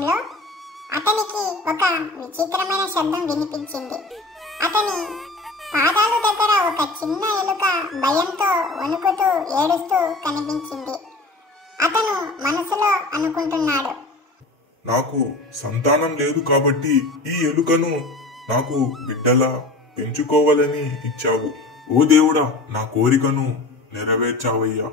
సమయంలో అతనికి ఒక విచిత్రమైన శబ్దం వినిపించింది. అతని పాదాల దగ్గర ఒక చిన్న ఎలుక భయంతో వణుకుతూ ఏడుస్తూ కనిపించింది. అతను మనసులో అనుకుంటున్నాడు, నాకు సంతానం లేదు కాబట్టి ఈ ఎలుకను నాకు బిడ్డలా పెంచుకోవాలని ఇచ్చావు. ఓ దేవుడా, నా కోరికను నెరవేర్చావయ్యా.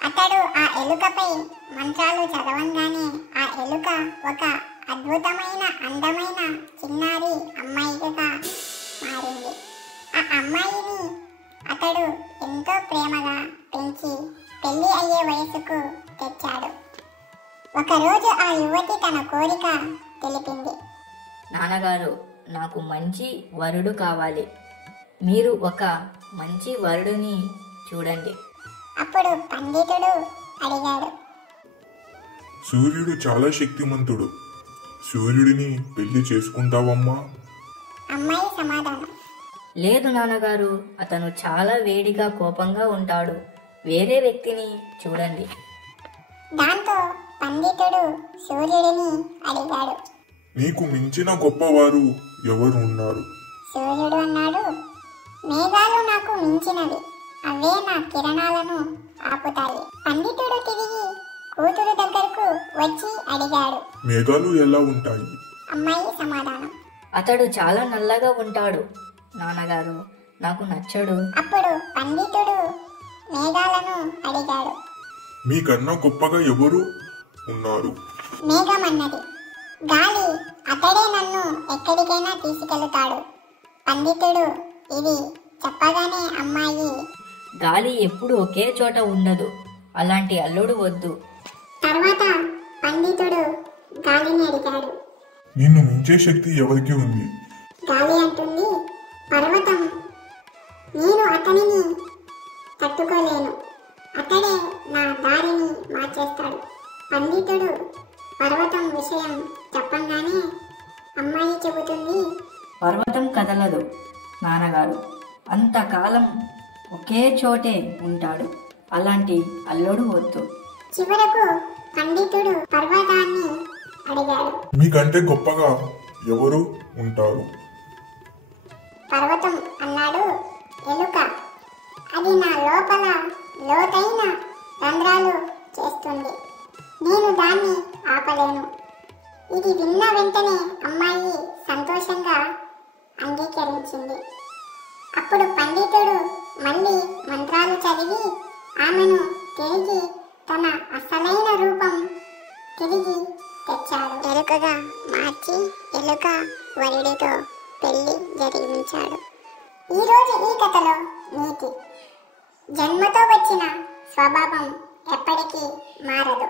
అతడు ఆ ఎలుకపై మంత్రాలు చదవంగానే ఆ ఎలుక ఒక అద్భుతమైన అందమైన చిన్నారి అమ్మాయిగా మారింది. ఆ అమ్మాయిని అతడు ఎంతో ప్రేమగా పెంచి పెళ్లి అయ్యే వయసుకు తెచ్చాడు. ఒకరోజు ఆ యువతి తన కోరిక తెలిపింది. నాన్నగారు, నాకు మంచి వరుడు కావాలి. మీరు ఒక మంచి వరుడిని చూడండి. అప్పుడు పండితుడు అడిగాడు, సూర్యుడు చాలా శక్తిమంతుడు. సూర్యుడిని పెళ్లి చేసుకుంటావమ్మా? అమ్మాయి సమాధానం, లేదు నాన్నగారు, అతను చాలా వేడిగా కోపంగా ఉంటాడు. వేరే వ్యక్తిని చూడండి. దాంతో పండితుడు సూర్యుడిని అడిగాడు. నీకు మించిన గొప్పవారు ఎవరు ఉన్నారు? సూర్యుడు అన్నాడు, మేఘాలు నాకు మించినవి. అవే నా కిరణాలను ఆపుతాయి. పండితుడు తిరిగి కూతురు దగ్గరకు వచ్చి అడిగాడు. మేఘాలు ఎలా ఉంటాయి? అమ్మాయి సమాధానం, అతడు చాలా నల్లగా ఉంటాడు నాన్నగారు, నాకు నచ్చడు. అప్పుడు పండితుడు మేఘాలను అడిగాడు. మీకన్నా గొప్పగా ఎవరు ఉన్నారు? మేఘం అన్నది, గాలి అతడే నన్ను ఎక్కడికైనా తీసుకెళ్తాడు. పండితుడు ఇది చెప్పగానే అమ్మాయి, గాలి ఎప్పుడు ఒకే చోట ఉండదు. అలాంటి అల్లుడు వద్దు. తర్వాత పండితుడు గాలిని అడిగాడు. నిన్ను మించే శక్తి ఎవరికి ఉంది? గాలి అంటుంది, పర్వతం, నేను అతనిని తట్టుకోలేను. అతడే నా దారిని మార్చేస్తాడు. పండితుడు పర్వతం విషయం చెప్పంగానే అమ్మాయి చెబుతుంది, పర్వతం కదలదు నాన్నగారు, అంతకాలం ఒకే చోటే ఉంటాడు. అలాంటి అల్లుడు వద్దు. చివరకు పండితుడు పర్వతాన్ని అడిగాడు. మీకంటే గొప్పగా ఎవరు ఉంటారు? పర్వతం అన్నాడు, ఎలుక. అది నా లోపల లోతైన రంధ్రాలు చేస్తుంది. నేను దాన్ని ఆపలేను. ఇది విన్న వెంటనే అమ్మాయి సంతోషంగా అంగీకరించింది. అప్పుడు పండితుడు మళ్ళీ మంత్రాలు చదివి ఆమెను తిరిగి తన అసలైన రూపం తిరిగి తెచ్చాడు. ఎలుకగా మార్చి ఎలుక వరుడితో పెళ్లి జరిగించాడు. ఈరోజు ఈ కథలో నీతి, జన్మతో వచ్చిన స్వభావం ఎప్పటికీ మారదు.